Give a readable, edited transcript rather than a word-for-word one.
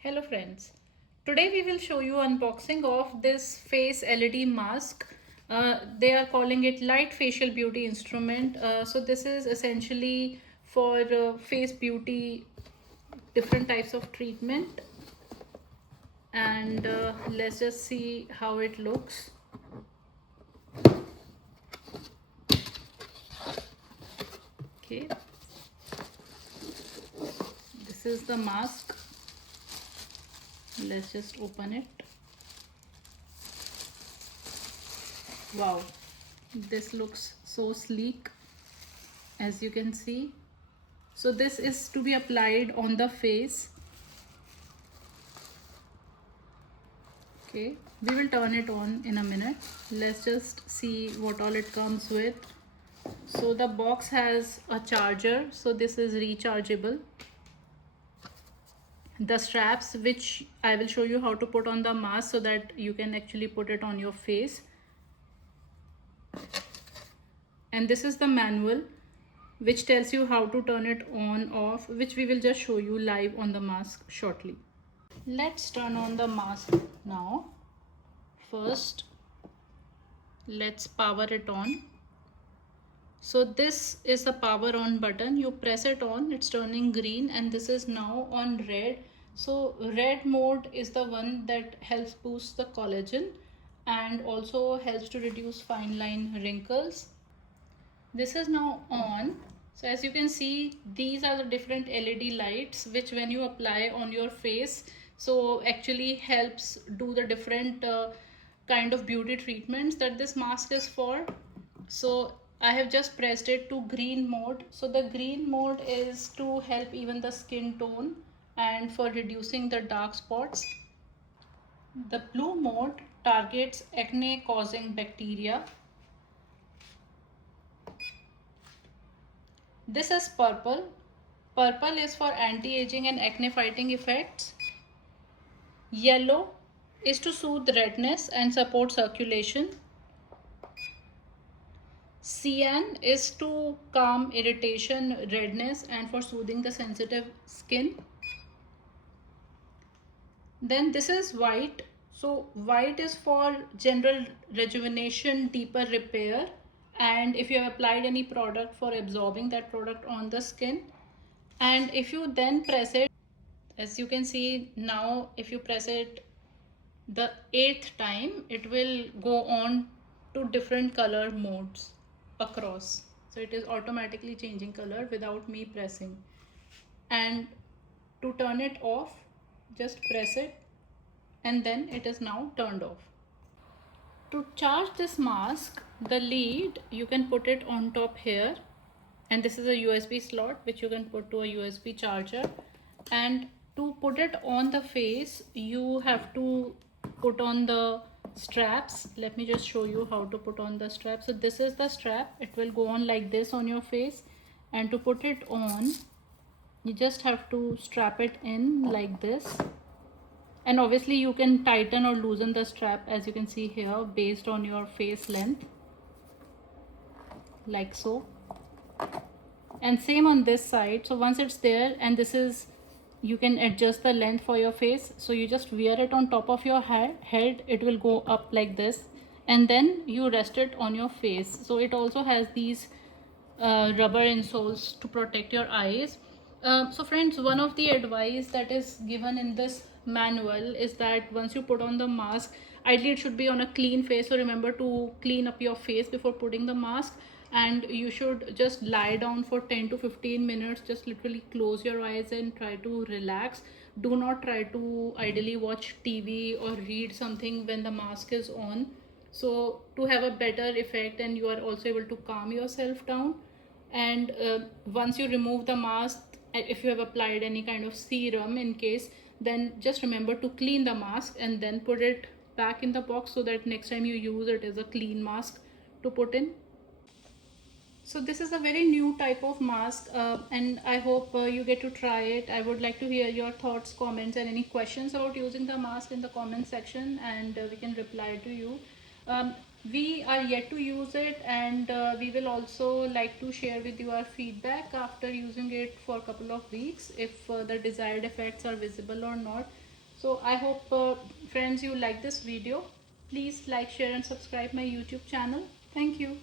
Hello friends. Today we will show you unboxing of this face LED mask. They are calling it light facial beauty instrument. So this is essentially for face beauty, different types of treatment. And let's just see how it looks. Okay, this is the mask. Let's just open it. Wow, this looks so sleek, as you can see. So this is to be applied on the face. Okay, we will turn it on in a minute. Let's just see what all it comes with. So the box has a charger, so this is rechargeable. The straps, which I will show you how to put on the mask so that you can actually put it on your face. And this is the manual which tells you how to turn it on off, which we will just show you live on the mask shortly. Let's turn on the mask now. First, let's power it on. So this is the power on button. You press it on, it's turning green, and this is now on red. So red mode is the one that helps boost the collagen and also helps to reduce fine line wrinkles. This is now on. So as you can see, these are the different LED lights which when you apply on your face, so actually helps do the different kind of beauty treatments that this mask is for. So I have just pressed it to green mode. So the green mode is to help even the skin tone and for reducing the dark spots. The blue mode targets acne causing bacteria. This is purple. Purple is for anti-aging and acne fighting effects. Yellow is to soothe redness and support circulation. Cyan is to calm irritation, redness, and for soothing the sensitive skin. Then this is white. So white is for general rejuvenation, deeper repair, and if you have applied any product for absorbing that product on the skin. And if you then press it, as you can see now, if you press it the 8th time, it will go on to different color modes across. So it is automatically changing color without me pressing. And to turn it off, just press it and then it is now turned off. To charge this mask, the lead, you can put it on top here, and this is a USB slot which you can put to a USB charger. And to put it on the face, you have to put on the straps. Let me just show you how to put on the strap. So this is the strap. It will go on like this on your face, and to put it on, you just have to strap it in like this. And obviously you can tighten or loosen the strap, as you can see here, based on your face length, like so. And same on this side. So once it's there, and this is, you can adjust the length for your face. So you just wear it on top of your head, it will go up like this, and then you rest it on your face. So it also has these rubber insoles to protect your eyes. So friends, one of the advice that is given in this manual is that once you put on the mask, ideally it should be on a clean face. So remember to clean up your face before putting the mask, and you should just lie down for 10 to 15 minutes. Just literally close your eyes and try to relax. Do not try to ideally watch TV or read something when the mask is on. So to have a better effect, and you are also able to calm yourself down. And once you remove the mask, if you have applied any kind of serum in case, then just remember to clean the mask and then put it back in the box, so that next time you use it is a clean mask to put in. So this is a very new type of mask, and I hope you get to try it. I would like to hear your thoughts, comments, and any questions about using the mask in the comment section, and we can reply to you. Um, we are yet to use it, and we will also like to share with you our feedback after using it for a couple of weeks, if the desired effects are visible or not. So I hope friends you like this video. Please like, share and subscribe my YouTube channel. Thank you.